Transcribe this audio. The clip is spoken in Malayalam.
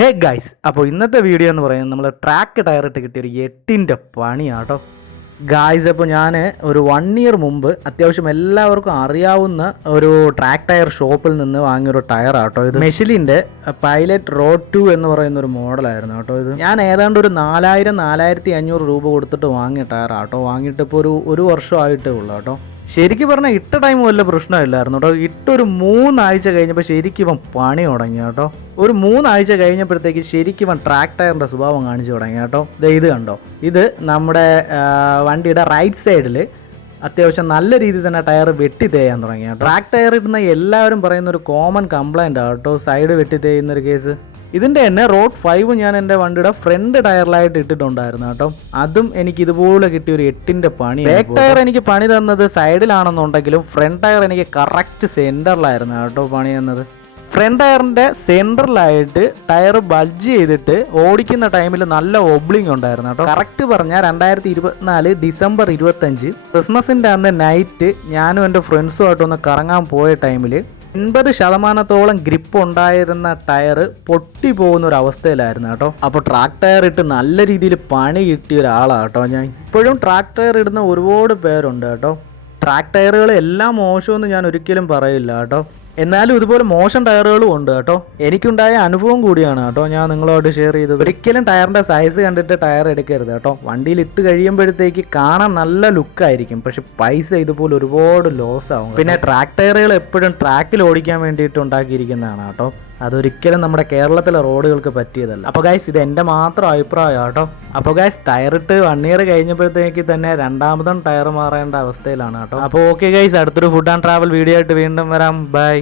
ഹേ ഗൈസ്, അപ്പോൾ ഇന്നത്തെ വീഡിയോ എന്ന് പറയുന്നത് നമ്മൾ ട്രാക്ക് ടയറിട്ട് കിട്ടിയ ഒരു 8ൻ്റെ പണിയാണ് കേട്ടോ ഗായ്സ്. അപ്പോൾ ഞാൻ ഒരു 1 ഇയർ മുമ്പ് അത്യാവശ്യം എല്ലാവർക്കും അറിയാവുന്ന ഒരു ട്രാക്ക് ടയർ ഷോപ്പിൽ നിന്ന് വാങ്ങിയൊരു ടയറാണ് കേട്ടോ ഇത്. മെഷിലിൻ്റെ പൈലറ്റ് റോഡ് 2 എന്ന് പറയുന്ന ഒരു മോഡലായിരുന്നു കേട്ടോ ഇത്. ഞാൻ ഏതാണ്ട് ഒരു 4000-4500 രൂപ കൊടുത്തിട്ട് വാങ്ങിയ ടയറാണ് കേട്ടോ. വാങ്ങിയിട്ട് ഇപ്പോൾ ഒരു വർഷമായിട്ടേ ഉള്ളൂ കേട്ടോ. ശരിക്കും പറഞ്ഞാൽ ഇട്ട ടൈം വല്ല പ്രശ്നമില്ലായിരുന്നു കേട്ടോ. ഇട്ടൊരു 3 ആഴ്ച കഴിഞ്ഞപ്പോൾ ശരിക്കും ഇവൻ പണി തുടങ്ങി കേട്ടോ. ഒരു 3 ആഴ്ച കഴിഞ്ഞപ്പോഴത്തേക്ക് ശരിക്കും ഇവൻ ട്രാക്ക് ടയറിൻ്റെ സ്വഭാവം കാണിച്ചു തുടങ്ങി കേട്ടോ. ഇത് കണ്ടോ, ഇത് നമ്മുടെ വണ്ടിയുടെ റൈറ്റ് സൈഡിൽ അത്യാവശ്യം നല്ല രീതിയിൽ തന്നെ ടയർ വെട്ടി തേയാൻ തുടങ്ങി. ട്രാക്ക് ടയർ ഇടുന്ന എല്ലാവരും പറയുന്ന ഒരു കോമൺ കംപ്ലൈൻ്റ് ആണ് കേട്ടോ, സൈഡ് വെട്ടി തേയുന്നൊരു കേസ്. ഇതിൻ്റെ തന്നെ റോഡ് 5 ഞാൻ എൻ്റെ വണ്ടിയുടെ ഫ്രണ്ട് ടയറിലായിട്ട് ഇട്ടിട്ടുണ്ടായിരുന്നു കേട്ടോ. അതും എനിക്ക് ഇതുപോലെ കിട്ടിയ ഒരു 8ൻ്റെ പണി. ബാക്ക് ടയർ എനിക്ക് പണി തന്നത് സൈഡിലാണെന്നുണ്ടെങ്കിലും ഫ്രണ്ട് ടയർ എനിക്ക് കറക്റ്റ് സെൻറ്ററിലായിരുന്നു കേട്ടോ പണി തന്നത്. ഫ്രണ്ട് ടയറിൻ്റെ സെൻറ്ററിലായിട്ട് ടയർ ബൾജ് ചെയ്തിട്ട് ഓടിക്കുന്ന ടൈമിൽ നല്ല ഒബ്ലിങ് ഉണ്ടായിരുന്നു കേട്ടോ. കറക്റ്റ് പറഞ്ഞാൽ 2024 ഡിസംബർ 25 ക്രിസ്മസിൻ്റെ അന്ന് നൈറ്റ് ഞാനും എൻ്റെ ഫ്രണ്ട്സുമായിട്ടൊന്ന് കറങ്ങാൻ പോയ ടൈമിൽ 80% ഗ്രിപ്പ് ഉണ്ടായിരുന്ന ടയർ പൊട്ടി പോകുന്ന ഒരു അവസ്ഥയിലായിരുന്നു കേട്ടോ. അപ്പോൾ ട്രാക്ക് ടയർ ഇട്ട് നല്ല രീതിയിൽ പണി കിട്ടിയ ഒരാളാണ് കേട്ടോ ഞാൻ. ഇപ്പോഴും ട്രാക്ക് ടയർ ഇടുന്ന ഒരുപാട് പേരുണ്ട് കേട്ടോ. ട്രാക്ക് ടയറുകൾ എല്ലാം മോശമെന്ന് ഞാൻ ഒരിക്കലും പറയില്ല കേട്ടോ. എന്നാലും ഇതുപോലെ മോശം ടയറുകളും ഉണ്ട് കേട്ടോ. എനിക്കുണ്ടായ അനുഭവം കൂടിയാണ് കേട്ടോ ഞാൻ നിങ്ങളോട് ഷെയർ ചെയ്തത്. ഒരിക്കലും ടയറിൻ്റെ സൈസ് കണ്ടിട്ട് ടയർ എടുക്കരുത് കേട്ടോ. വണ്ടിയിൽ ഇട്ട് കഴിയുമ്പോഴത്തേക്ക് കാണാൻ നല്ല ലുക്കായിരിക്കും, പക്ഷെ പൈസ ഇതുപോലെ ഒരുപാട് ലോസ് ആവും. പിന്നെ ട്രാക്ക് ടയറുകൾ എപ്പോഴും ട്രാക്കിൽ ഓടിക്കാൻ വേണ്ടിയിട്ട് ഉണ്ടാക്കിയിരിക്കുന്നതാണ് കേട്ടോ. അതൊരിക്കലും നമ്മുടെ കേരളത്തിലെ റോഡുകൾക്ക് പറ്റിയതല്ല. അപ്പോൾ ഗൈസ്, ഇത് എൻ്റെ മാത്രം അഭിപ്രായമാണ് കേട്ടോ. അപ്പോൾ ഗൈസ്, ടയറിട്ട് 1 ഇയർ കഴിഞ്ഞപ്പോഴത്തേക്ക് തന്നെ രണ്ടാമതും ടയർ മാറേണ്ട അവസ്ഥയിലാണ് കേട്ടോ. അപ്പോൾ ഓക്കെ ഗൈസ്, അടുത്തൊരു ഫുഡ് ആൻഡ് ട്രാവൽ വീഡിയോ ആയിട്ട് വീണ്ടും വരാം. ബൈ.